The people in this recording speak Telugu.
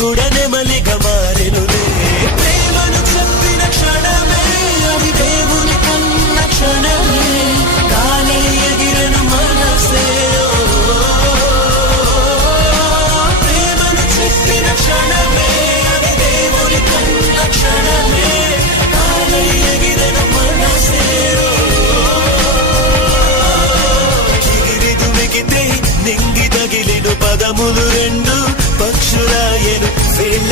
కూడా నెమలిగా మారెనులే. ప్రేమను చెప్పిన క్షణమే అది దేవుని కన్న క్షణమే, గాలి ఎగిరెను మనసే. ప్రేమను చెప్పిన క్షణమే అది దేవుని కన్న క్షణమే, గాలి ఎగిరెను మనసే. నింగి తగిలిను పదములు రెండు పక్షులాయను వేళ్ళ